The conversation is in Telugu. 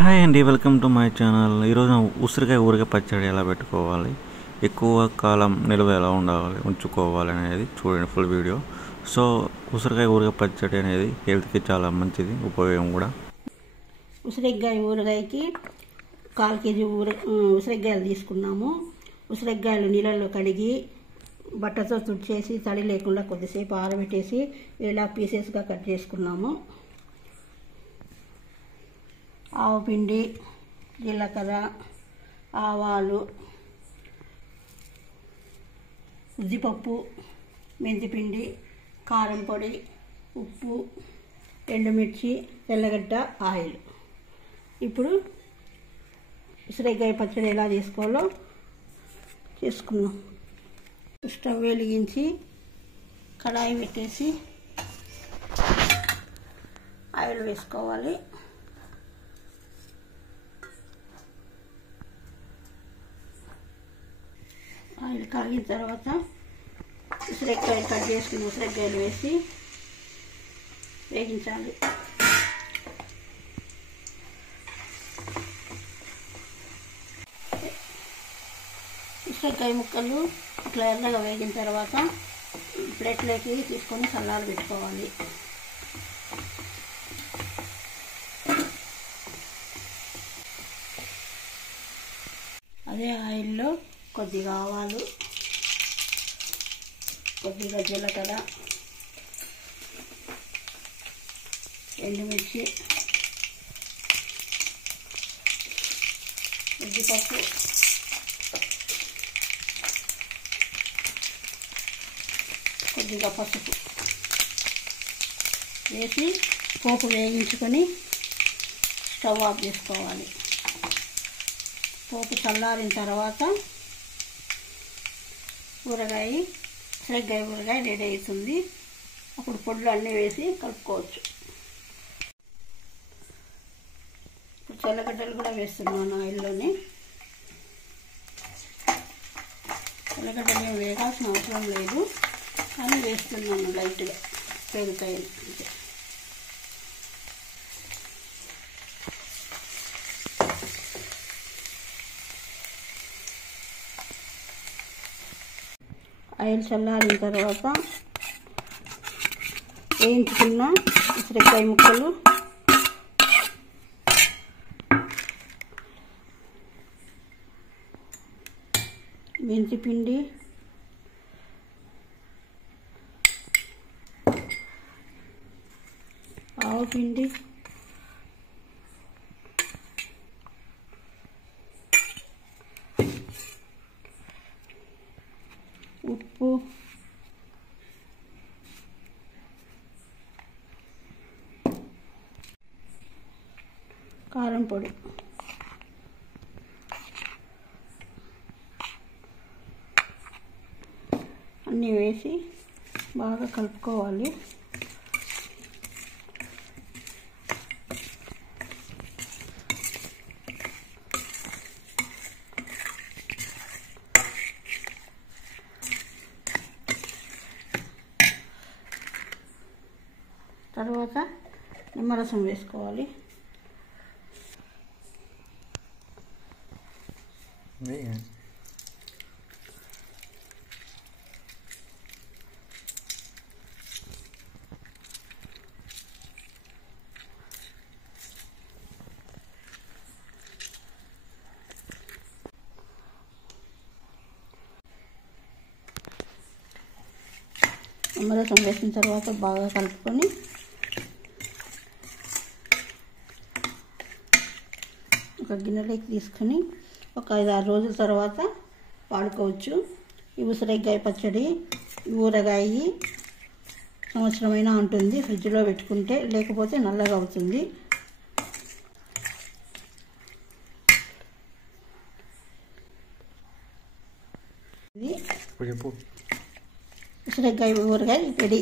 హాయ్ అండి, వెల్కమ్ టు మై ఛానల్. ఈరోజు ఉసిరికాయ ఊరికాయ పచ్చడి ఎలా పెట్టుకోవాలి, ఎక్కువ కాలం నిల్వ ఎలా ఉంచుకోవాలి అనేది చూడండి ఫుల్ వీడియో. సో ఉసిరికాయ ఊరికాయ పచ్చడి అనేది హెల్త్కి చాలా మంచిది, ఉపయోగం కూడా. ఉసిరికాయ ఊరగాయకి 1/4 కేజీ ఉసిరికాయలు తీసుకున్నాము. ఉసిరికాయలు నీళ్ళల్లో కడిగి బట్టతో తుడిచేసి తడి లేకుండా కొద్దిసేపు ఆరబెట్టేసి ఇలా పీసెస్గా కట్ చేసుకున్నాము. ఆవపిండి, జీలకర్ర, ఆవాలు, ఉద్దిపప్పు, మెంతిపిండి, కారం పొడి, ఉప్పు, ఎండుమిర్చి, తెల్లగడ్డ, ఆయిల్. ఇప్పుడు ఉసిరికాయ పచ్చడి ఎలా చేసుకోవాలో చేసుకుందాం. స్టవ్ వెలిగించి కడాయి పెట్టేసి ఆయిల్ వేసుకోవాలి. ఆయిల్ కాగిన తర్వాత ఉసిరికాయలు కట్ చేసుకుని ఉసిరికాయలు వేసి వేగించాలి. ఉసిరికాయ ముక్కలు ఇట్లా ఎర్రగా వేగిన తర్వాత ప్లేట్లోకి తీసుకొని చల్లారి పెట్టుకోవాలి. అదే ఆయిల్లో కొద్దిగా ఆవాలు, కొద్దిగా జీలకర్ర, ఎండుమిర్చి, ఉద్దిపప్పు, కొద్దిగా పసుపు వేసి పోపు వేయించుకొని స్టవ్ ఆఫ్ చేసుకోవాలి. పోపు చల్లారిన తర్వాత ఉసిరికాయ ఊరగాయ రెడీ అవుతుంది. అప్పుడు పొడులు అన్నీ వేసి కలుపుకోవచ్చు. ఇప్పుడు తెల్లగడ్డలు కూడా వేస్తున్నాను ఆయిల్లోనే. తెల్లగడ్డలు ఏం వేయాల్సిన అవసరం లేదు, కానీ వేస్తున్నాను లైట్గా, పెరుగుతాయి అంతే. ఆయిల్ చల్లారిన తర్వాత వేయించుకున్న ఉసిరికాయ ముక్కలు, మెంతిపిండి, ఆవపిండి, ఉప్పు, కారం పొడి, అన్నీ వేసి బాగా కలుపుకోవాలి. తర్వాత నిమ్మరసం వేసుకోవాలి. నిమ్మరసం వేసిన తర్వాత బాగా కలుపుకొని ఒక గిన్నెలోకి తీసుకొని ఒక 5-6 రోజుల తర్వాత వాడుకోవచ్చు. ఈ ఉసిరికాయ పచ్చడి ఊరగాయ సంవత్సరమైనా ఉంటుంది ఫ్రిడ్జ్లో పెట్టుకుంటే, లేకపోతే నల్లగా అవుతుంది. ఇది ఉసిరికాయ ఊరగాయ రెడీ.